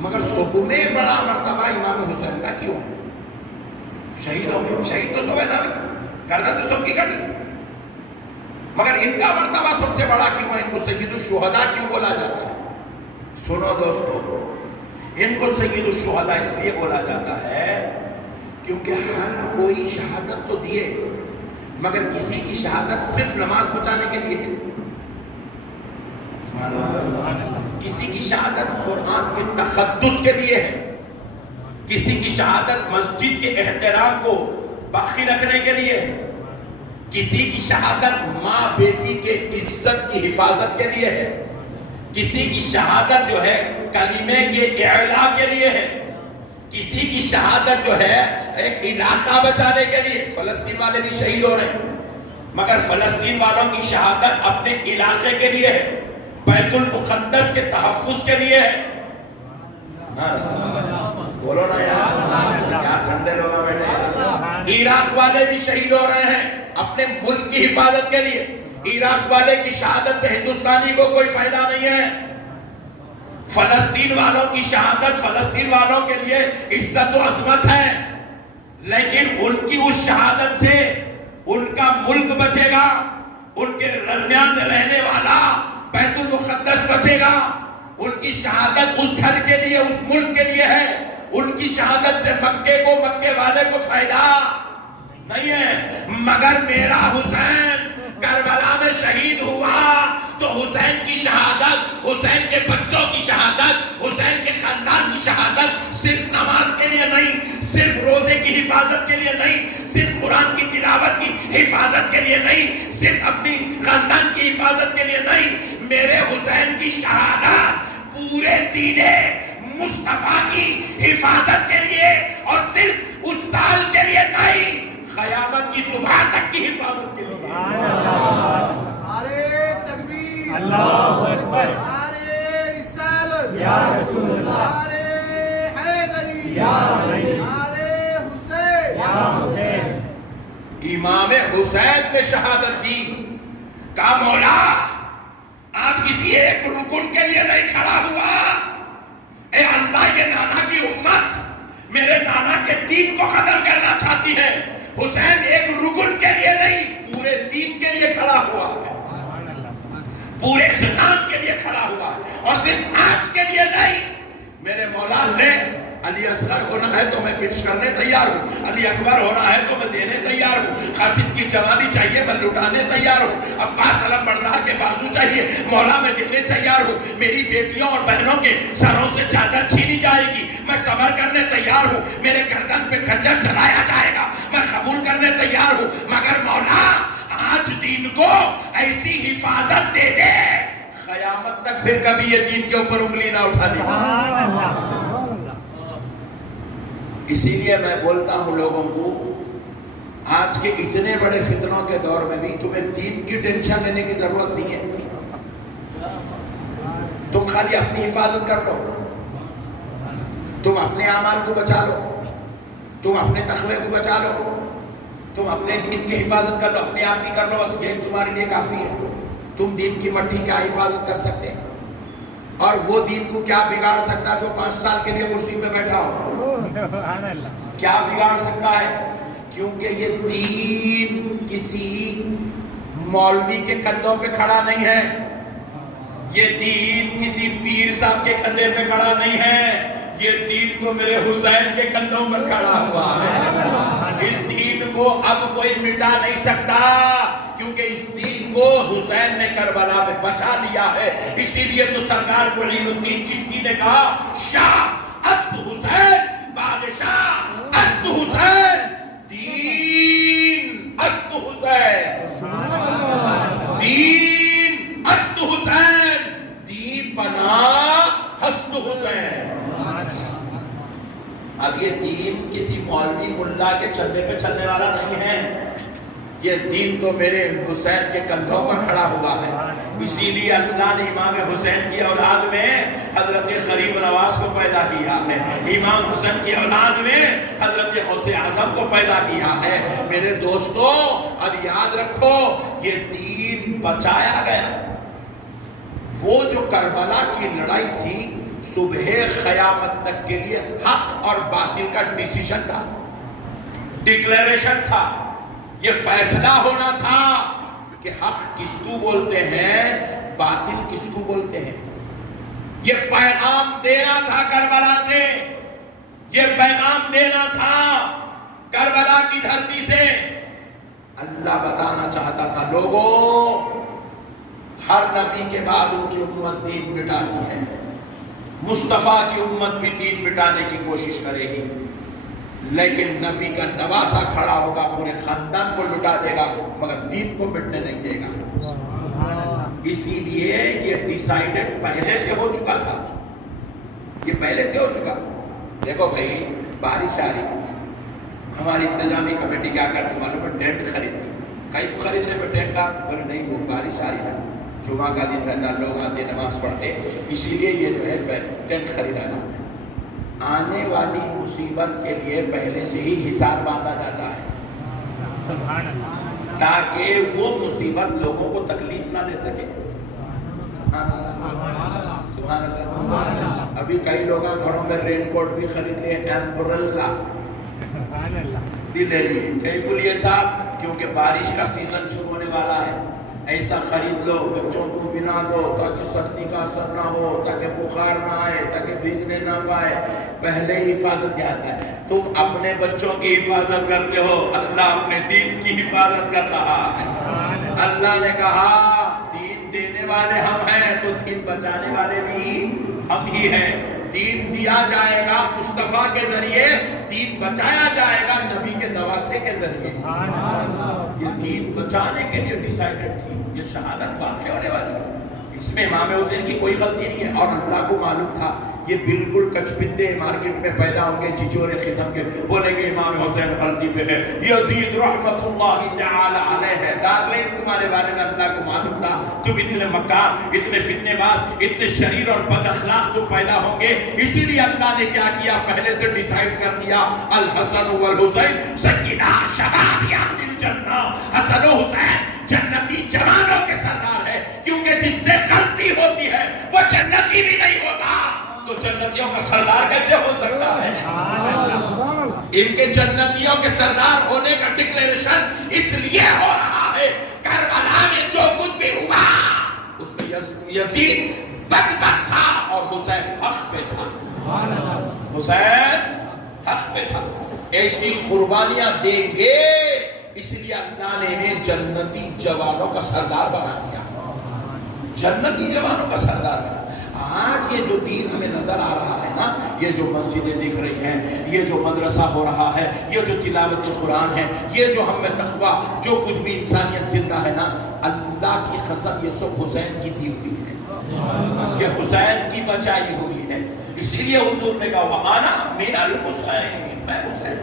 مگر صبح میں بڑا مرتبہ امام حسین کا کیوں ہے؟ شہید ہو گئے، شہید تو سب ہے نا، گردن تو سب کی کٹی، مگر ان کا مرتبہ سب سے بڑا کیوں ہے؟ ان کو سید الشہداء کیوں بولا جاتا ہے؟ سنو دوستو، ان کو سید الشہداء اس لیے بولا جاتا ہے کیونکہ ہر کوئی شہادت تو دیے، مگر کسی کی شہادت صرف نماز بچانے کے لیے ہے، کسی کی شہادت قرآن کے تقدس کے لیے ہے، کسی کی شہادت مسجد کے احترام کو باقی رکھنے کے لیے ہے، کسی کی شہادت ماں بیٹی کے عزت کی حفاظت کے لیے ہے، کسی کی شہادت جو ہے کلمے کے اعلاء کے لیے ہے، کسی کی شہادت جو ہے ایک علاقہ بچانے کے لیے۔ فلسطین والے بھی شہید ہو رہے ہیں، مگر فلسطین والوں کی شہادت اپنے علاقے کے لیے ہے، بیت المقدس کے تحفظ کے لیے ہے۔ بولو نا یار، کیا ٹھنڈے لوگ بیٹھے ہیں۔ عراق والے بھی شہید ہو رہے ہیں اپنے ملک کی حفاظت کے لیے۔ عراق والے کی شہادت سے ہندوستانی کو کوئی فائدہ نہیں ہے۔ فلسطین والوں کی شہادت فلسطین والوں کے لیے عزت و عظمت ہے، لیکن ان کی اس شہادت سے ان کا ملک بچے گا، ان کے درمیان میں رہنے والا بیت المقدس بچے گا۔ ان کی شہادت اس گھر کے لیے، اس ملک کے لیے ہے۔ ان کی شہادت سے مکے کو، مکے والے کو فائدہ نہیں ہے، مگر میرا حسین کربلا میں شہید ہوا تو حسین کی شہادت، حسین کے بچوں کی شہادت، حسین کے خاندان کی شہادت صرف نماز کے لیے نہیں، صرف روزے کی حفاظت کے لیے نہیں، صرف قرآن کی تلاوت کی حفاظت کے لیے نہیں، صرف اپنی خاندان کی حفاظت کے لیے نہیں، میرے حسین کی شہادت پورے دین مصطفیٰ کی حفاظت کے لیے، اور صرف اس سال کے لیے نہیں، قیامت کی صبح تک کی حفاظت کے لیے۔ نعرے تکبیر، اللہ اکبر، نعرے رسالت، یا رسول اللہ، نعرے حیدری، یا علی، نعرے حسین، یا حسین۔ امام حسین نے شہادت دی، کہا مولا آج کسی ایک رکن کے لیے نہیں کھڑا ہوا، اے اللہ یہ نانا کی امت میرے نانا کے دین کو ختم کرنا چاہتی ہے، حسین ایک رکن کے لیے نہیں پورے دین کے لیے کھڑا ہوا ہے، پورے اسلام کے لیے کھڑا ہوا ہے، اور صرف آج کے لیے نہیں۔ میرے مولا نے علی اصغر ہونا ہے تو میں پیش کرنے تیار ہوں، علی اکبر ہونا ہے تو میں دینے تیار ہوں، قاسم کی جوانی چاہیے میں لٹانے تیار ہوں، عباس علم بردار کے بازو چاہیے مولا میں دینے تیار ہوں، میری بیٹیوں اور بہنوں کے سروں سے چادر چھینی جائے گی میں صبر کرنے تیار ہوں، میرے گردن پہ خنجر چلایا جائے گا میں قبول کرنے تیار ہوں، مگر مولا آج دین کو ایسی حفاظت دے دے قیامت تک پھر کبھی یہ دین کے اوپر انگلی نہ اٹھا دے۔ اسی لیے میں بولتا ہوں لوگوں کو، آج کے اتنے بڑے فتنوں کے دور میں بھی تمہیں دین کی ٹینشن لینے کی ضرورت نہیں ہے، تم خالی اپنی حفاظت کر لو، تم اپنے اعمال کو بچا لو، تم اپنے تقوی کو بچا لو، تم اپنے دین کی حفاظت کر لو، اپنے آپ کی کر لو، بس یہ تمہارے لیے کافی ہے۔ تم دین کی مٹی کیا حفاظت کر سکتے ہیں، اور وہ دین کو کیا بگاڑ سکتا ہے جو 5 سال کے لیے کرسی پہ بیٹھا ہو؟ کیا بگاڑ سکتا ہے؟ کیونکہ یہ دین کسی مولوی کے کندھوں پہ کھڑا نہیں ہے، یہ دین کسی پیر صاحب کے کندھے پہ کھڑا نہیں ہے، یہ دین تو میرے حسین کے کندھوں پر کھڑا ہوا ہے۔ اس دین کو اب کوئی مٹا نہیں سکتا، کیونکہ اس دین کو حسین نے کربلا میں بچا لیا ہے۔ اسی لیے تو سرکار معین الدین چشتی نے کہا شاہ است حسین، بادشاہ است حسین، دین است حسین، دین است حسین، دین پناہ ہست حسین۔ اب یہ دین کسی مولوی ملا کے چلنے پہ چلنے والا نہیں ہے، یہ دین تو میرے حسین کے کندھوں پر کھڑا ہوا ہے۔ اسی لیے اللہ نے امام حسین کی اولاد میں حضرت غریب نواز کو پیدا کیا ہے، امام حسین کی اولاد میں حضرت غوث اعظم کو پیدا کیا ہے۔ میرے دوستو اب یاد رکھو یہ دین بچایا گیا۔ وہ جو کربلا کی لڑائی تھی صبح قیامت تک کے لیے حق اور باطل کا ڈیسیژن تھا، ڈکلیریشن تھا، یہ فیصلہ ہونا تھا کہ حق کس کو بولتے ہیں، باطل کس کو بولتے ہیں۔ یہ پیغام دینا تھا کربلا سے، یہ پیغام دینا تھا کربلا کی دھرتی سے۔ اللہ بتانا چاہتا تھا لوگوں، ہر نبی کے بعد ان کی امت دین مٹاتی ہے، مصطفیٰ کی امت بھی دین مٹانے کی کوشش کرے گی، لیکن نبی کا نواسا کھڑا ہوگا، پورے خاندان کو لٹا دے گا، مگر دین کو مٹنے نہیں دے گا۔ اسی لیے یہ ڈیسائیڈڈ پہلے سے ہو چکا تھا، یہ پہلے سے ہو چکا۔ دیکھو بھائی، بارش آ رہی، ہماری انتظامی کمیٹی کیا کرتی معلوم ہے، ٹینٹ خریدتی، کئی خریدنے میں ٹینٹ آ نہیں، وہ بارش آ رہی نا، جمعہ کا دن رہتا، لوگ آتے نماز پڑھتے، اسی لیے یہ جو ہے ٹینٹ خریدا جاتا ہے۔ آنے والی مصیبت کے لیے پہلے سے ہی حساب باندھا جاتا ہے، سبحان اللہ، تاکہ وہ مصیبت لوگوں کو تکلیف نہ دے سکے۔ سبحان اللہ۔ ابھی کئی لوگ گھروں میں رین کوٹ بھی خرید لیے، امبریلا سبحان اللہ، بھی لے لیے، کئی بولیے صاحب کیونکہ بارش کا سیزن شروع ہونے والا ہے، ایسا خرید لو، بچوں کو بنا دو تاکہ سردی کا اثر نہ ہو، تاکہ بخار نہ آئے، تاکہ بھیگنے نہ پائے، پہلے ہی حفاظت جاتا ہے۔ تم اپنے بچوں کی حفاظت کرتے ہو، اللہ اپنے دین کی حفاظت کر رہا ہے۔ اللہ نے کہا دین دینے والے ہم ہیں تو دین بچانے والے بھی ہم ہی ہیں۔ دین دیا جائے گا مصطفیٰ کے ذریعے، دین بچایا جائے گا نبی کے نواسے کے ذریعے۔ یہ دین بچانے کے لیے ڈیسائیڈڈ تھی، یہ شہادت واقع ہونے والی ہے، اس میں امام حسین کی کوئی غلطی نہیں ہے، اور اللہ کو معلوم تھا یہ بالکل کچپندے مارکیٹ میں پیدا ہوں گے، چچورے قسم کے، بولیں گے امام حسین غلطی پہ ہے، یزید رحمت اللہ تعالی علیہ ہے۔ ڈارلنگ، تمہارے بارے میں اللہ کو معلوم تھا تم اتنے مکار، اتنے فتنے باز، اتنے شریر اور بد اخلاق تم پیدا ہوں گے، اسی لیے اللہ نے کیا کیا، پہلے سے ڈیسائیڈ کر دیا، الحسن والحسین سیدا شباب اہل الجنہ، حسن و حسین جنتی جوانوں کے سردار ہے، کیونکہ جس سے غلطی ہوتی ہے وہ جنتی بھی نہیں ہوتا، تو جنتیوں کا سردار کیسے ہو سکتا ہے؟ ان کے جنتیوں کے سردار ہونے کا ڈکلیریشن اس لیے ہو رہا ہے، کربلا میں جو کچھ بھی ہوا اس میں یزید بدبخت تھا اور حسین حق پہ تھا، حسین حق پہ تھا۔ ایسی قربانیاں دیں گے، اس لیے اللہ نے انہیں جنتی جوانوں کا سردار بنا دیا، جنتی جوانوں کا سردار بنا۔ آج یہ جو دین ہمیں نظر آ رہا ہے نا، یہ جو مسجدیں دکھ رہی ہیں، یہ جو مدرسہ ہو رہا ہے، یہ جو تلاوت قرآن ہے، یہ جو ہم میں تقویٰ، جو کچھ بھی انسانیت زندہ ہے نا، اللہ کی قسم یہ سب حسین کی دی ہوئی ہے، یہ حسین کی بچائی ہوئی ہے۔ اسی لیے حضور نے کہا وَأَنَا مِنَ الْحُسَيْنِ، میں حسین